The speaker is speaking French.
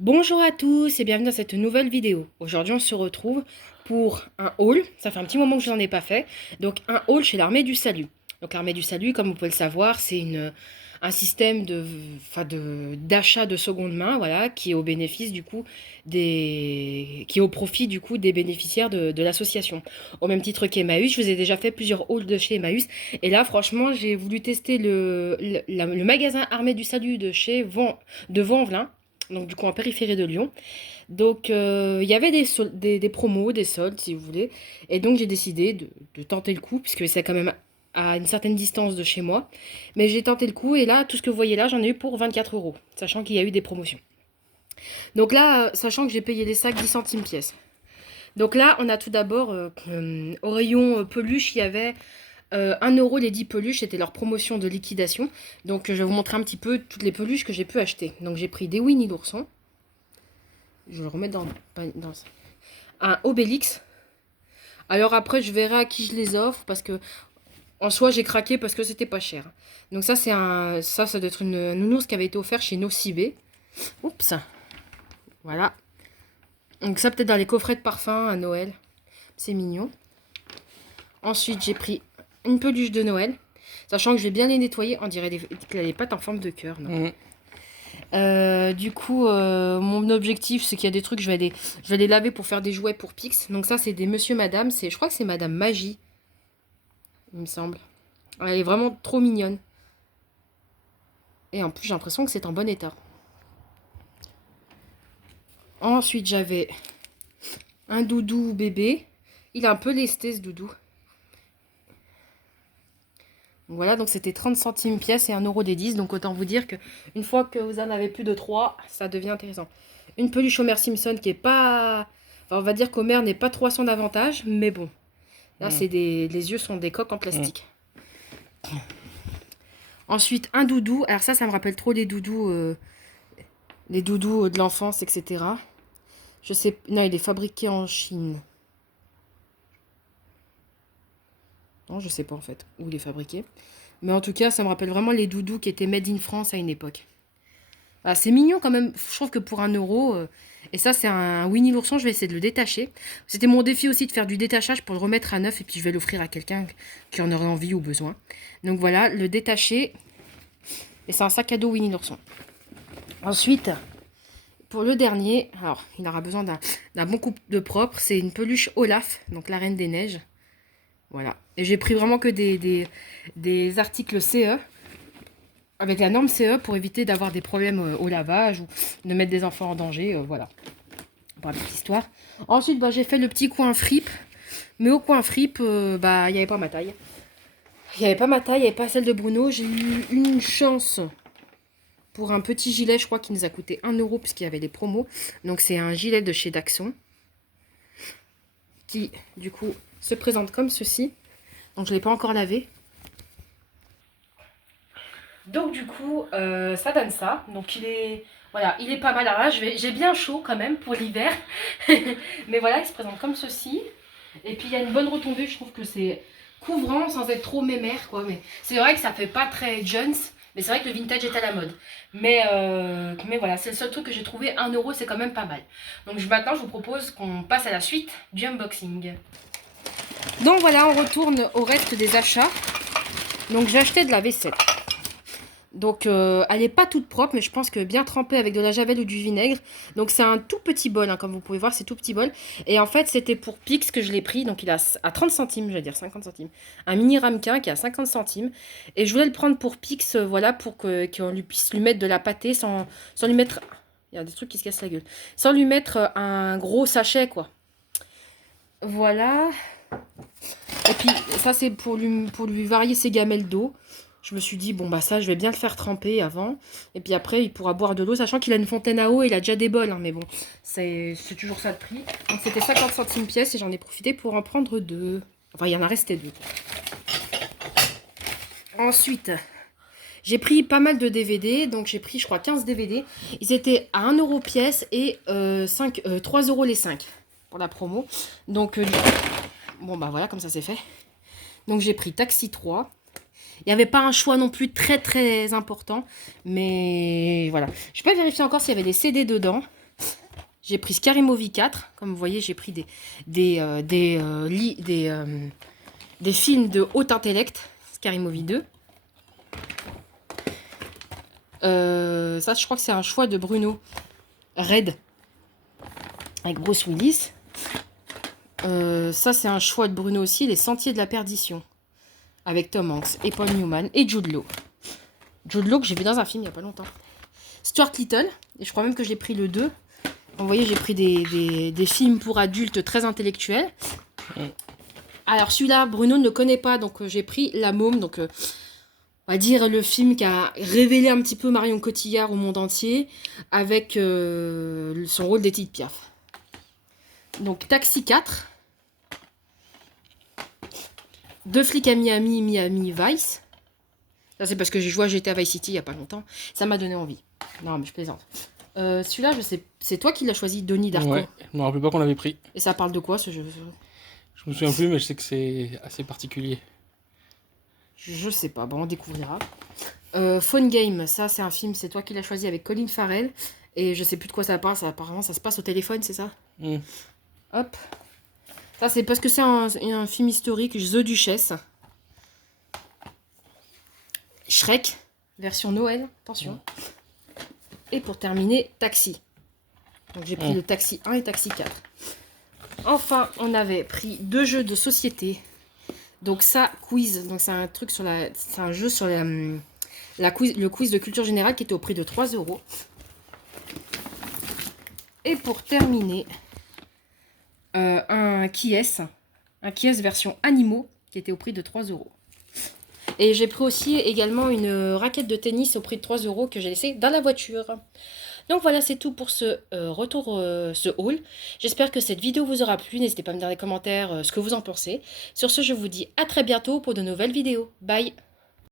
Bonjour à tous et bienvenue dans cette nouvelle vidéo. Aujourd'hui on se retrouve pour un haul, ça fait un petit moment que je n'en ai pas fait, donc un haul chez l'Armée du Salut. Donc l'Armée du Salut, comme vous pouvez le savoir, c'est un système d'achat de seconde main, voilà, qui est au bénéfice du coup qui est au profit du coup des bénéficiaires de l'association. Au même titre qu'Emmaüs, je vous ai déjà fait plusieurs hauls de chez Emmaüs, et là franchement j'ai voulu tester le magasin Armée du Salut de Vaux-en-Velin, donc du coup en périphérie de Lyon. Donc il y avait des promos, des soldes si vous voulez. Et donc j'ai décidé de tenter le coup, puisque c'est quand même à une certaine distance de chez moi. Mais j'ai tenté le coup et là, tout ce que vous voyez là, j'en ai eu pour 24 euros, sachant qu'il y a eu des promotions. Donc là, sachant que j'ai payé les sacs 10 centimes pièce. Donc là, on a tout d'abord, au rayon peluche, il y avait 1 euro les 10 peluches, c'était leur promotion de liquidation. Donc je vais vous montrer un petit peu toutes les peluches que j'ai pu acheter. Donc j'ai pris des Winnie l'ourson. Je vais le remettre dans un Obélix. Alors après, je verrai à qui je les offre parce que en soi, j'ai craqué parce que c'était pas cher. Donc ça, ça doit être une nounours qui avait été offerte chez Nocibé. Oups, voilà. Donc ça, peut-être dans les coffrets de parfum à Noël. C'est mignon. Ensuite, j'ai pris une peluche de Noël. Sachant que je vais bien les nettoyer. On dirait qu'elle a les pattes en forme de cœur. Non. Du coup, mon objectif, c'est qu'il y a des trucs, je vais les laver pour faire des jouets pour Pix. Donc ça, c'est des Monsieur Madame. Je crois que c'est Madame Magie, il me semble. Elle est vraiment trop mignonne. Et en plus, j'ai l'impression que c'est en bon état. Ensuite, j'avais un doudou bébé. Il est un peu lesté, ce doudou. Donc voilà, donc c'était 30 centimes pièce et 1 euro des 10. Donc autant vous dire que une fois que vous en avez plus de 3, ça devient intéressant. Une peluche Homer Simpson qui est pas... Enfin, on va dire qu'Homer n'est pas trop à son avantage, mais bon. Là, les yeux sont des coques en plastique. Ensuite, un doudou. Alors ça me rappelle trop les doudous de l'enfance, etc. Je sais... Non, il est fabriqué en Chine. Non, je sais pas en fait où il est fabriqué. Mais en tout cas, ça me rappelle vraiment les doudous qui étaient made in France à une époque. Ah, c'est mignon quand même. Je trouve que pour 1 euro. Et ça, c'est un Winnie l'ourson. Je vais essayer de le détacher. C'était mon défi aussi de faire du détachage pour le remettre à neuf. Et puis je vais l'offrir à quelqu'un qui en aurait envie ou besoin. Donc voilà, le détacher. Et c'est un sac à dos Winnie l'ourson. Ensuite, pour le dernier, alors il aura besoin d'un bon coup de propre. C'est une peluche Olaf, donc la Reine des Neiges. Voilà. Et j'ai pris vraiment que des articles CE. Avec la norme CE pour éviter d'avoir des problèmes au lavage ou de mettre des enfants en danger. Voilà. Pour la petite histoire. Ensuite, bah, j'ai fait le petit coin fripe. Mais au coin fripe, bah, il n'y avait pas ma taille. Il n'y avait pas ma taille, il n'y avait pas celle de Bruno. J'ai eu une chance pour un petit gilet, je crois, qui nous a coûté 1 euro puisqu'il y avait des promos. Donc c'est un gilet de chez Daxon. Qui, du coup, se présente comme ceci. Donc je ne l'ai pas encore lavé. Donc du coup, ça donne ça. Donc voilà, il est pas mal. Alors là, j'ai bien chaud quand même pour l'hiver. Mais voilà, il se présente comme ceci. Et puis il y a une bonne retombée, je trouve que c'est couvrant sans être trop mémère, quoi. Mais c'est vrai que ça fait pas très Jones. Mais c'est vrai que le vintage est à la mode. Mais voilà, c'est le seul truc que j'ai trouvé. 1 euro, c'est quand même pas mal. Donc maintenant, je vous propose qu'on passe à la suite du unboxing. Donc voilà, on retourne au reste des achats. Donc j'ai acheté de la vaisselle. Donc elle n'est pas toute propre, mais je pense que bien trempée avec de la javel ou du vinaigre. Donc c'est un tout petit bol, hein, comme vous pouvez voir, c'est tout petit bol. Et en fait c'était pour Pix que je l'ai pris, donc il est à 30 centimes, je vais dire 50 centimes. Un mini ramequin qui est à 50 centimes. Et je voulais le prendre pour Pix, voilà, pour qu'on lui puisse lui mettre de la pâtée sans lui mettre... Il y a des trucs qui se cassent la gueule. Sans lui mettre un gros sachet, quoi. Voilà. Et puis ça c'est pour lui varier ses gamelles d'eau. Je me suis dit, bon, bah ça, je vais bien le faire tremper avant. Et puis après, il pourra boire de l'eau, sachant qu'il a une fontaine à eau et il a déjà des bols. Hein, mais bon, c'est toujours ça le prix. Donc c'était 50 centimes pièce et j'en ai profité pour en prendre 2. Enfin, il y en a resté 2. Ensuite, j'ai pris pas mal de DVD. Donc j'ai pris, je crois, 15 DVD. Ils étaient à 1 euro pièce et 3 euros les 5 pour la promo. Donc, bon, bah voilà, comme ça c'est fait. Donc j'ai pris Taxi 3. Il n'y avait pas un choix non plus très très important. Mais voilà. Je peux vérifier encore s'il y avait des CD dedans. J'ai pris Scary Movie 4. Comme vous voyez, j'ai pris des films de haut intellect. Scary Movie 2. Ça, je crois que c'est un choix de Bruno. Red. Avec Bruce Willis. Ça, c'est un choix de Bruno aussi. Les Sentiers de la Perdition. Avec Tom Hanks et Paul Newman et Jude Law. Jude Law que j'ai vu dans un film il n'y a pas longtemps. Stuart Little. Et je crois même que j'ai pris le 2. Vous voyez, j'ai pris des films pour adultes très intellectuels. Alors celui-là, Bruno ne connaît pas, donc j'ai pris La Môme. Donc on va dire le film qui a révélé un petit peu Marion Cotillard au monde entier, avec son rôle d'Édith Piaf. Donc Taxi 4. Deux flics à Miami, Miami Vice. Ça c'est parce que j'ai joué à GTA Vice City il n'y a pas longtemps. Ça m'a donné envie. Non mais je plaisante. Celui-là, je sais, c'est toi qui l'as choisi, Donnie Darko. Ouais, je me rappelle pas qu'on l'avait pris. Et ça parle de quoi ce jeu? Je me souviens plus, mais je sais que c'est assez particulier. Je sais pas, bon on découvrira. Phone Game, ça c'est un film, c'est toi qui l'as choisi avec Colin Farrell. Et je sais plus de quoi ça parle, ça, apparemment ça se passe au téléphone, c'est ça? Hop. Ça c'est parce que c'est un film historique, The Duchesse. Shrek, version Noël, attention. Et pour terminer, Taxi. Donc j'ai pris le Taxi 1 et Taxi 4. Enfin, on avait pris deux jeux de société. Donc ça, quiz. Donc c'est un truc sur la... C'est un jeu sur le quiz de culture générale qui était au prix de 3 €. Et pour terminer, un Kies. Un Kies version animaux qui était au prix de 3 €. Et j'ai pris aussi également une raquette de tennis au prix de 3 € que j'ai laissée dans la voiture. Donc voilà, c'est tout pour ce ce haul. J'espère que cette vidéo vous aura plu. N'hésitez pas à me dire dans les commentaires ce que vous en pensez. Sur ce, je vous dis à très bientôt pour de nouvelles vidéos. Bye!